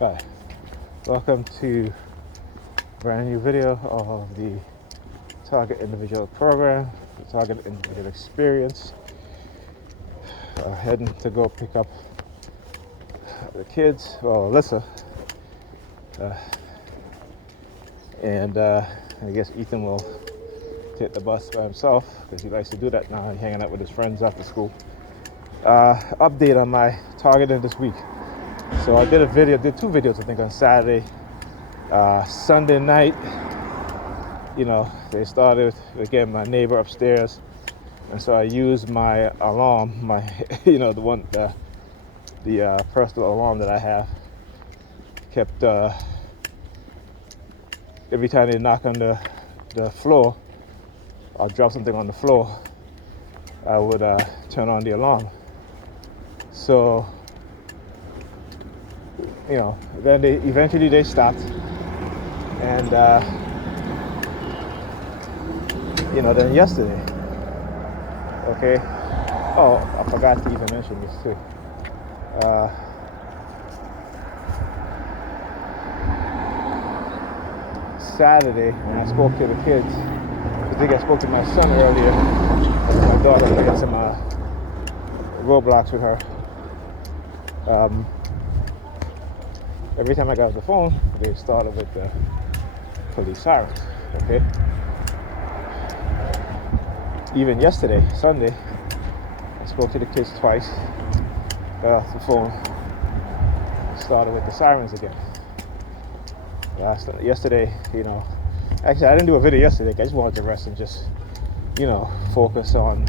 Hi, welcome to a brand new video of the Target Individual Program, the Target Individual Experience. Heading to go pick up the kids, well, Alyssa, and I guess Ethan will take the bus by himself because he likes to do that now. He's hanging out with his friends after school. Update on my targeting this week. So I did two videos, I think, on Saturday. Sunday night, they started with getting my neighbor upstairs, and so I used my alarm, the personal alarm that I have. Kept every time they knock on the floor or drop something on the floor, I would turn on the alarm. So, then they eventually stopped, and then yesterday, okay. Oh, I forgot to even mention this too. Saturday, when I spoke to the kids, I think I spoke to my son earlier. My daughter played some Roblox with her. Every time I got off the phone, they started with the police sirens, okay? Even yesterday, Sunday, I spoke to the kids twice, got off the phone, started with the sirens again. Yesterday, actually I didn't do a video yesterday, I just wanted to rest and just, focus on,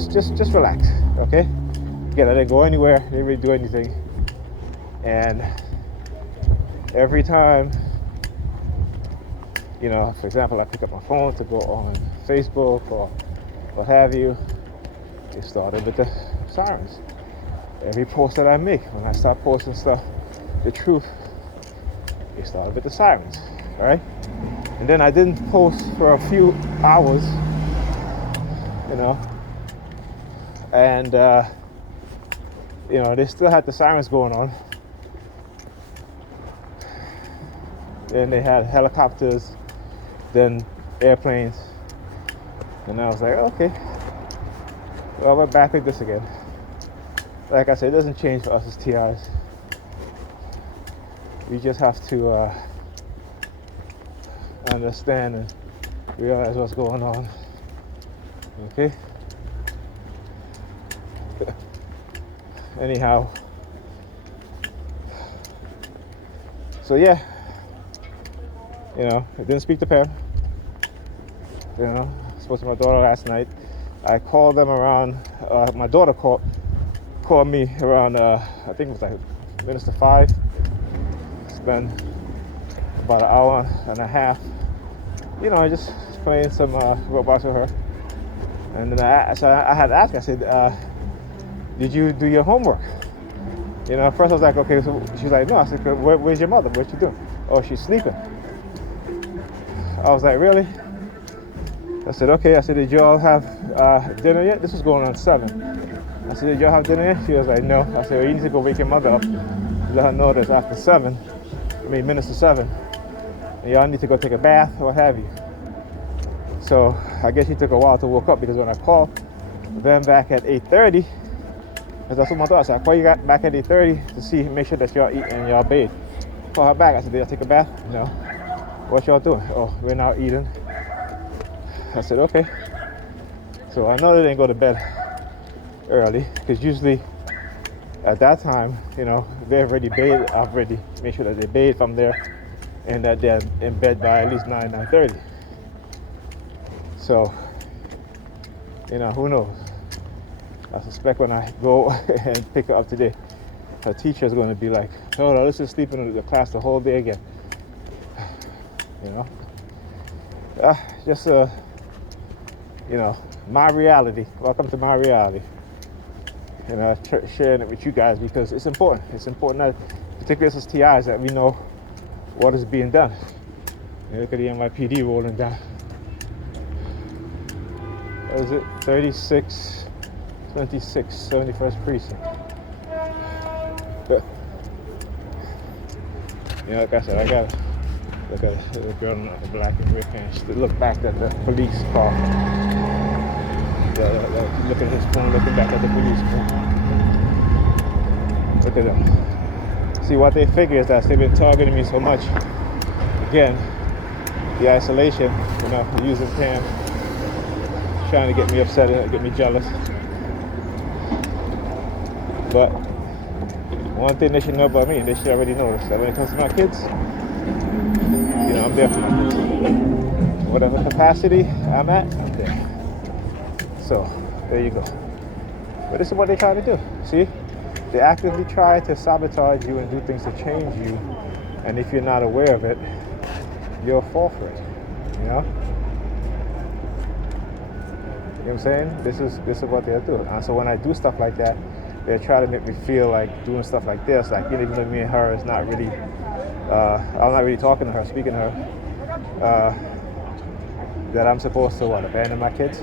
just relax, okay? Again, I didn't go anywhere, didn't really do anything. And every time, for example, I pick up my phone to go on Facebook or what have you, it started with the sirens. Every post that I make, when I start posting stuff, the truth, it started with the sirens, all right? And then I didn't post for a few hours, and they still had the sirens going on. Then they had helicopters, then airplanes, and I was like, okay, well, we're back with this again. Like I said, it doesn't change for us as TIs. We just have to understand and realize what's going on, okay? Anyhow, so yeah, I didn't speak to Pam. I spoke to my daughter last night. I called them around, my daughter called me around, I think it was like minutes to 5. Spent about an hour and a half, just playing some Roblox with her. And then I had asked her, I said, did you do your homework? First I was like, okay, so she's like, no. I said, where's your mother? What's she doing? Oh, she's sleeping. I was like, really? I said, okay. I said, did y'all have dinner yet? This was going on 7. I said, did y'all have dinner yet? She was like, no. I said, well, you need to go wake your mother up. Let her know that it's after minutes to 7. And y'all need to go take a bath or what have you. So I guess she took a while to wake up, because when I called them back at 8:30, because that's what my daughter said, I call you back at 8:30 to make sure that y'all eat and y'all bathe. Call her back. I said, did y'all take a bath? No. What y'all doing? Oh, we're now eating. I said, okay. So I know they didn't go to bed early, because usually at that time, they're already bathed. I've already made sure that they bathe from there and that they're in bed by at least 9:30. So, who knows? I suspect when I go and pick her up today, her teacher is going to be like, no, let's just sleep in the class the whole day again. Just my reality. Welcome to my reality. Sharing it with you guys, because it's important. It's important that, particularly as TIs, that we know what is being done. Look at the NYPD rolling down. What is it? 36, 26, 71st precinct. You know, like I said, I got look at the girl in the black and gray pants. Look back at the police car. Look at his phone, looking back at the police car. Look at them. See, what they figure is that they've been targeting me so much. Again, the isolation, you know, using Pam, trying to get me upset and get me jealous. But one thing they should know about me, and they should already know, is that when it comes to my kids, you know, I'm there for my kids. Whatever capacity I'm at, I'm there. So, there you go. But this is what they try to do. See? They actively try to sabotage you and do things to change you. And if you're not aware of it, you'll fall for it. You know? You know what I'm saying? This is what they'll do. And so when I do stuff like that, they try to make me feel like doing stuff like this, like even though me and her is not really, I'm not really talking to her, speaking to her, that I'm supposed to abandon my kids.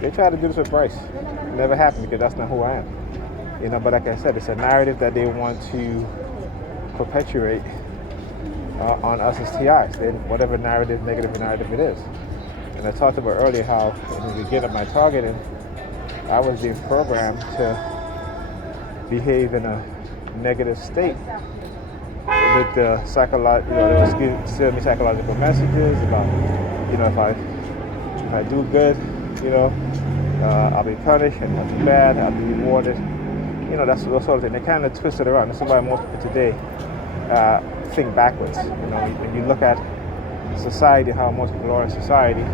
They try to do this with Bryce. It never happened because that's not who I am. You know, but like I said, it's a narrative that they want to perpetuate on us as TIs, whatever narrative, negative narrative it is. And I talked about earlier how in the beginning of my targeting, I was being programmed to behave in a negative state with the psychological, they were sending me psychological messages about, you know, if I do good, you know, I'll be punished, and if I do bad, I'll be rewarded. You know, that's those sort of things. They kind of twist it around. This is why most people today think backwards. You know, when you look at society, how most people are in society,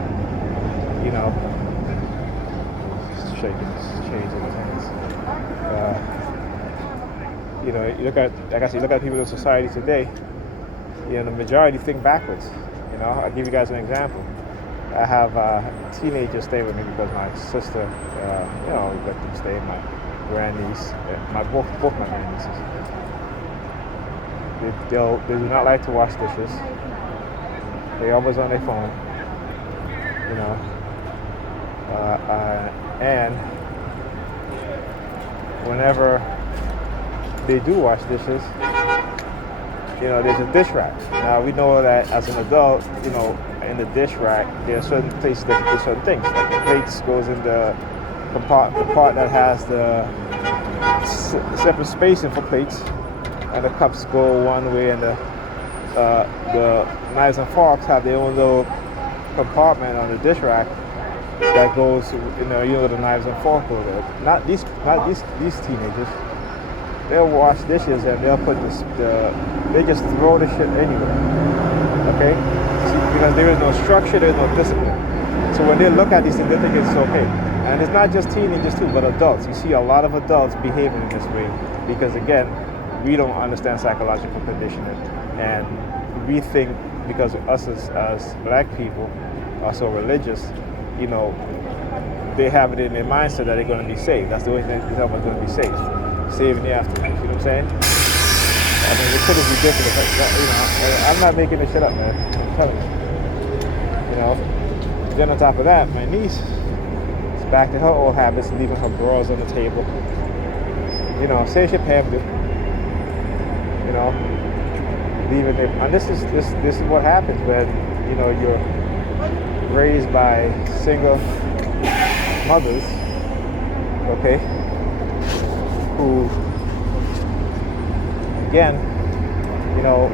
you know, shaking, changing his hands. You know, you look at, like I said, you look at people in society today. You know, the majority think backwards. You know, I'll give you guys an example. I have teenagers stay with me because my sister, you know, let them stay. My grandniece, both my grandnieces. They do not like to wash dishes. They're always on their phone. You know, and whenever they do wash dishes, you know, there's a dish rack. Now we know that as an adult, you know, in the dish rack, there are certain places that do certain things. Like the plates goes in the part that has the separate spacing for plates, and the cups go one way, and the knives and forks have their own little compartment on the dish rack that goes, you know, the knives and forks go there. Not these teenagers. They'll wash dishes and they'll put they just throw the shit anywhere. Okay? See, because there is no structure, there is no discipline. So when they look at these things, they think it's okay. And it's not just teenagers too, but adults. You see a lot of adults behaving in this way because, again, we don't understand psychological conditioning, and we think because us as black people are so religious, you know, they have it in their mindset that they're going to be saved. That's the only thing they tell them going to be saved. Saving the afterlife. You know what I'm saying? I mean, it could be ridiculous. You know, I'm not making this shit up, man. I'm telling you. You know. Then on top of that, my niece is back to her old habits, leaving her drawers on the table. You know, same shit Pam do. You know, leaving it. And this is what happens when, you know, you're raised by single mothers. Okay. Who, again, you know,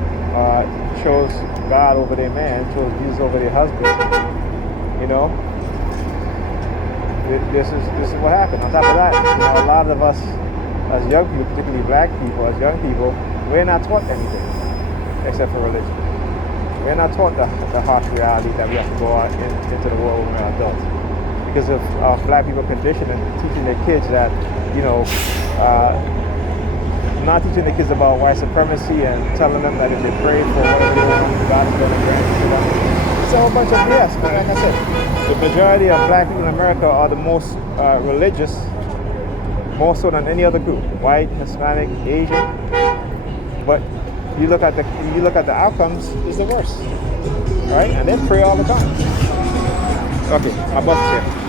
chose God over their man, chose Jesus over their husband. You know, this is what happened. On top of that, you know, a lot of us as young people, particularly black people, as young people, we're not taught anything except for religion. We're not taught the harsh reality that we have to go out into the world when we're adults. Because of black people conditioning, teaching their kids that, you know, not teaching the kids about white supremacy and telling them that if they pray for whatever they want, God is going to grant it to them. It's a whole bunch of BS, but like I said, the majority of black people in America are the most religious, more so than any other group, white, Hispanic, Asian. But you look at the outcomes, it's the worst, right? And they pray all the time. Okay, my boss is here.